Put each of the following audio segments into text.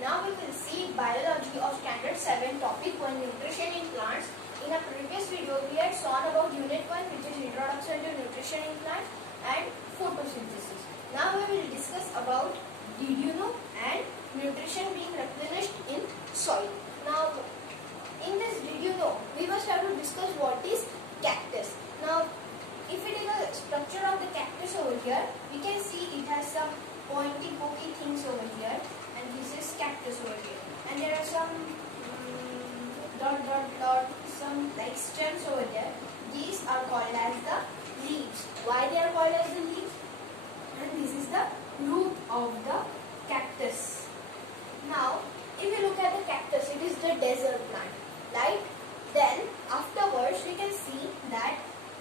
Now we will see biology of standard 7 topic 1 nutrition in plants. In a previous video we had shown about unit 1 which is introduction to nutrition in plants and photosynthesis. Now we will discuss about did you know and nutrition being replenished in soil. Now in this did you know we must have to discuss what is cactus. Now if we take a structure of the cactus over here, we can see it has some pointy pokey things over here. And this is cactus over here, and there are some some like stems over there. These are called as the leaves. Why they are called as the leaves? And this is the root of the cactus. Now if you look at the cactus, it is the desert plant, right? Then afterwards we can see that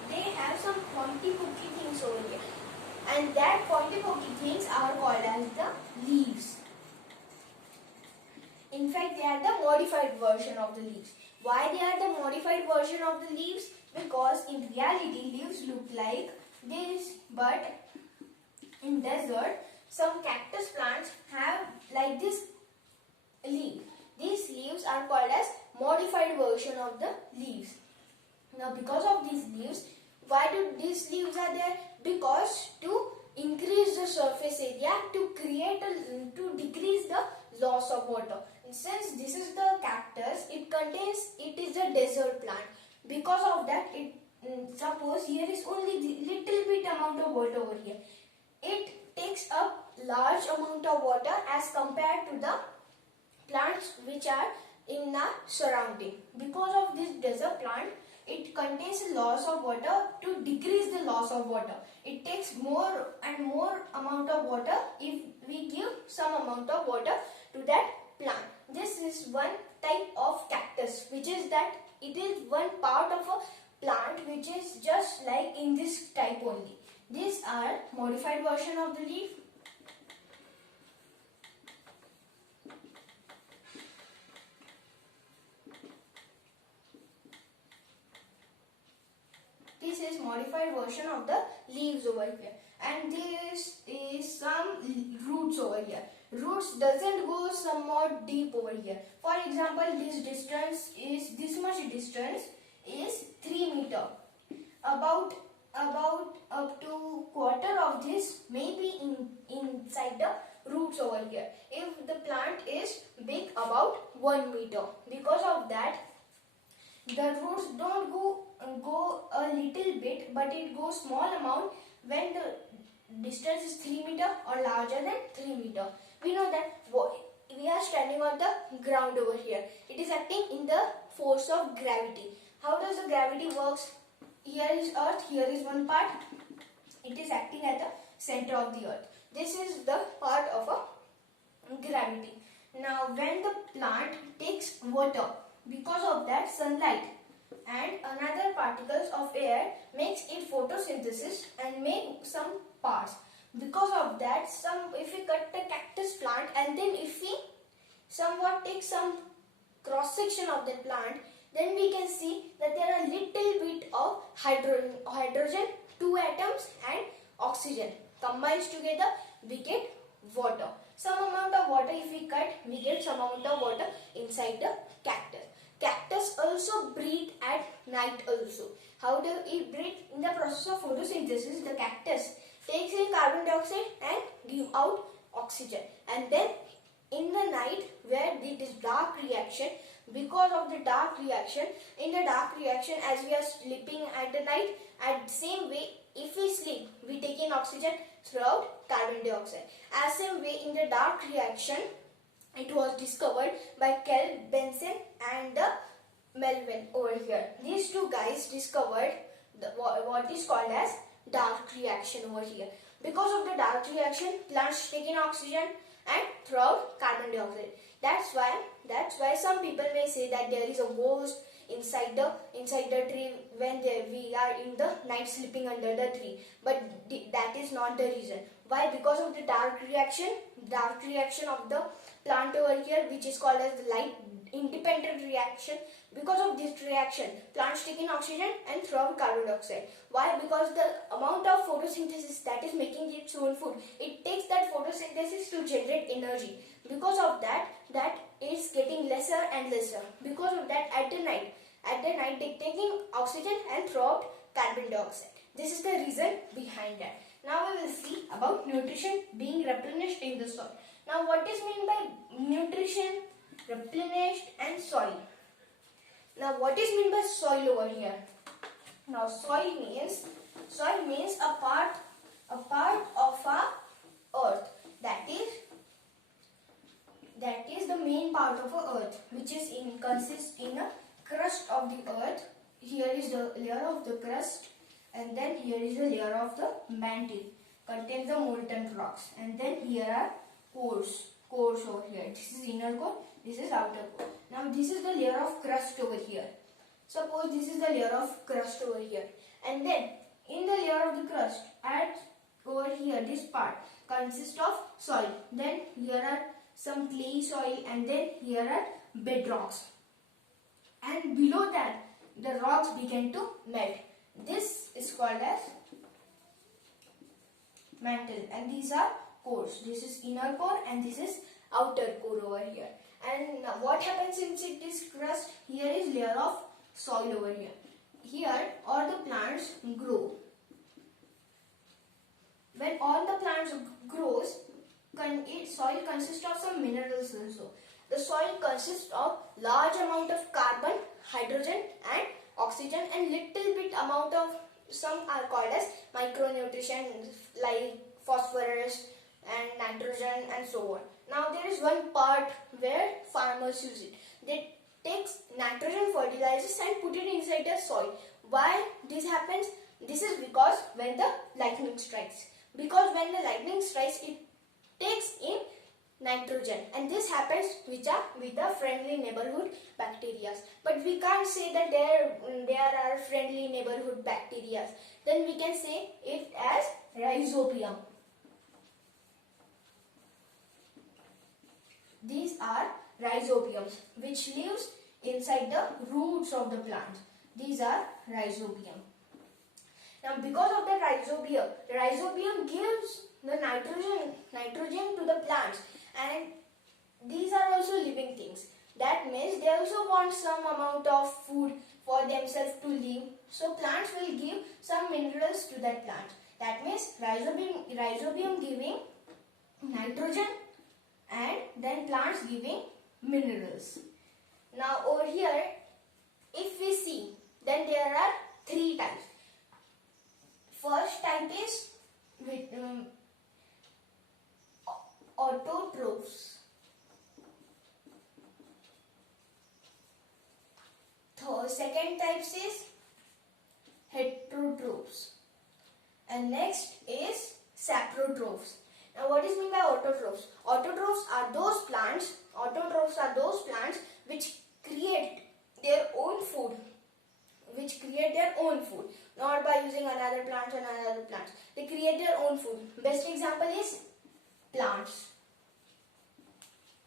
they have some pointy pokey things over here, and that pointy pokey things are called as the leaves. In fact, they are the modified version of the leaves. Why they are the modified version of the leaves? Because in reality, leaves look like this, but in desert, some cactus plants have like this leaf. These leaves are called as modified version of the leaves. Now, because of these leaves, why do these leaves are there? Because to increase the surface area, to decrease the loss of water. Since this is the cactus, it is a desert plant. Because of that, suppose here is only the little bit amount of water over here. It takes up large amount of water as compared to the plants which are in the surrounding. Because of this desert plant, it contains a loss of water. To decrease the loss of water, it takes more and more amount of water if we give some amount of water to that plant. This is one type of cactus, which is that it is one part of a plant which is just like in this type only. These are modified version of the leaf. This is modified version of the leaves over here, and this is some roots over here. Roots doesn't go somewhat deep over here. For example, this much distance is 3 meter. About up to quarter of this may be inside the roots over here. If the plant is big, about 1 meter. Because of that, the roots don't go a little bit, but it goes small amount when the distance is 3 meter or larger than 3 meter. We know that we are standing on the ground over here. It is acting in the force of gravity. How does the gravity works? Here is earth, here is one part. It is acting at the center of the earth. This is the part of a gravity. Now when the plant takes water, because of that sunlight and another particles of air makes it photosynthesis and make some parts. Because of that, if we cut the cactus plant and then if we somewhat take some cross section of the plant, then we can see that there are little bit of hydrogen, 2 atoms and oxygen combines together, we get water. Some amount of water if we cut, we get some amount of water inside the cactus. Cactus also breathe at night also. How do it breathe? In the process of photosynthesis, the cactus takes in carbon dioxide and give out oxygen. And then in the night where it is dark reaction, because of the dark reaction, in the dark reaction as we are sleeping at the night, at the same way if we sleep, we take in oxygen throughout carbon dioxide. As same way in the dark reaction, it was discovered by Kell, Benson and Melvin over here. These two guys discovered what is called as dark reaction over here. Because of the dark reaction, plants take in oxygen and throw out carbon dioxide. That's why some people may say that there is a ghost inside the tree when we are in the night sleeping under the tree. But that is not the reason. Why? Because of the dark reaction of the plant over here, which is called as the light independent reaction. Because of this reaction, plants take in oxygen and throw out carbon dioxide. Why? Because the amount of photosynthesis that is making its own food, it takes that photosynthesis to generate energy. Because of that is getting lesser and lesser. Because of that, at the night they taking oxygen and throw out carbon dioxide. This is the reason behind that. Now we will see about nutrition being replenished in the soil. Now what is meant by nutrition, replenished and soil? Now what is meant by soil over here? Now soil means a part of our earth, that is the main part of our earth, which is consists in a crust of the earth. Here is the layer of the crust, and then here is the layer of the mantle, contains the molten rocks, and then here are cores over here. This is inner core, this is outer core. Now this is the layer of crust over here. Suppose this is the layer of crust over here, and then in the layer of the crust, over here, this part consists of soil. Then here are some clay soil, and then here are bedrocks. And below that, the rocks begin to melt. This is called as mantle, and these are cores. This is inner core and this is outer core over here. And what happens inside this crust? Here is layer of soil over here. Here all the plants grow. When all the plants grows, soil consists of some minerals also. The soil consists of large amount of carbon, hydrogen and oxygen, and little bit amount of, some are called as micronutrients like phosphorus and nitrogen and so on. Now there is one part where farmers use it. They take nitrogen fertilizers and put it inside the soil. Why this happens? This is because when the lightning strikes. Because when the lightning strikes, it takes in nitrogen, and this happens with the friendly neighborhood bacteria. But we can't say that there are friendly neighborhood bacteria. Then we can say it as rhizobium. These are rhizobiums which lives inside the roots of the plant. These are rhizobium. Now because of the rhizobium gives the nitrogen to the plants, and these are also living things. That means they also want some amount of food for themselves to live. So plants will give some minerals to that plant. That means rhizobium giving nitrogen, and then plants giving minerals. Now over here, if we see, then there are three types. First type is with autotrophs. Second type is heterotrophs, and next is saprotrophs. Now what is meant by autotrophs? Autotrophs are those plants which create their own food, not by using another plant. They create their own food. Best example is plants.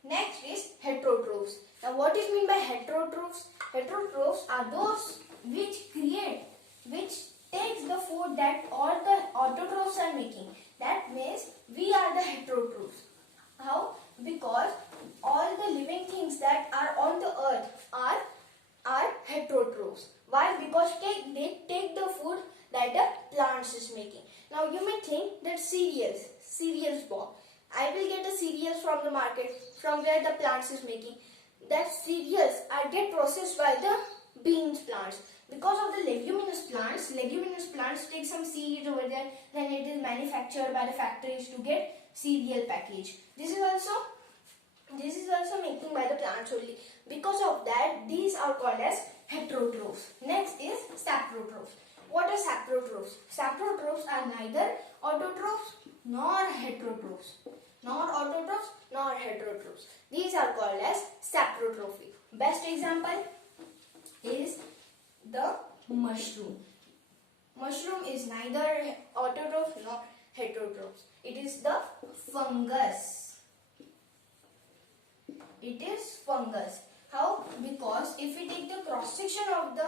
Next is heterotrophs. Now what is meant by heterotrophs? Heterotrophs are those which takes the food that all the autotrophs are making. That means we are the heterotrophs. How? Because all the living things that are on the earth are heterotrophs. Why? Because they take the food that the plants is making. Now you may think that cereals bomb. I will get the cereals from the market, from where the plants is making. That cereals get processed by the beans plants. Because of the leguminous plants take some seeds over there, then it is manufactured by the factories to get cereal package. This is also making by the plants only. Because of that, these are called as heterotrophs. Next is saprotrophs. What are saprotrophs? Saprotrophs are neither autotrophs nor heterotrophs. These are called as saprotrophic. Best example is the mushroom. Mushroom is neither autotroph nor heterotroph. It is the fungus. It is fungus. How? Because if we take the cross section of the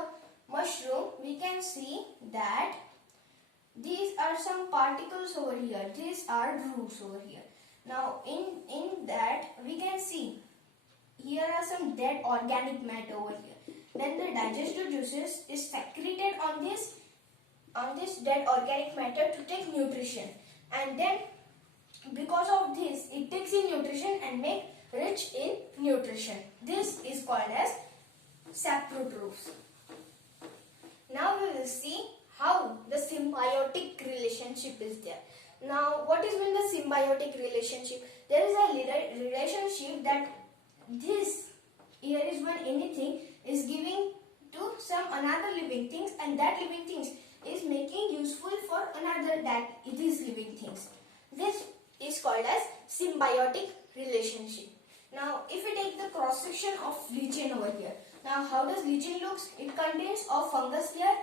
mushroom, we can see that these are some particles over here. These are roots over here. Now in that we can see here are some dead organic matter over here. Then the digestive juices is secreted on this dead organic matter to take nutrition, and then because of this it takes in nutrition and make rich in nutrition. This is called as saprotrophs. Now we will see how the symbiotic relationship is there. Now what is meant the symbiotic relationship? There is a relationship that this here is when anything is giving to some another living things, and that living things is making useful for another that these living things. This is called as symbiotic relationship. Now if we take the cross section of lichen over here. Now how does lichen looks? It contains a fungus layer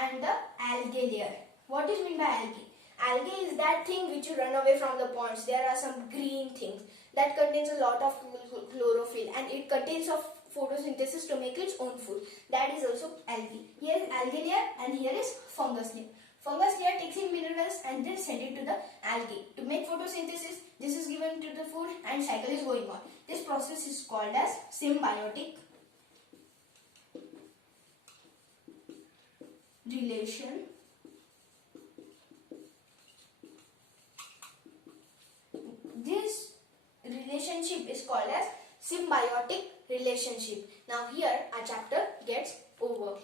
and the algae layer. What is meant by algae? Algae is that thing which you run away from the ponds. There are some green things that contains a lot of chlorophyll, and it contains of photosynthesis to make its own food. That is also algae. Here is algae layer and here is fungus layer. Fungus layer takes in minerals and then send it to the algae to make photosynthesis. This is given to the food and cycle is going on. This process is called as symbiotic relation. This relationship is called as symbiotic relationship. Now here our chapter gets over.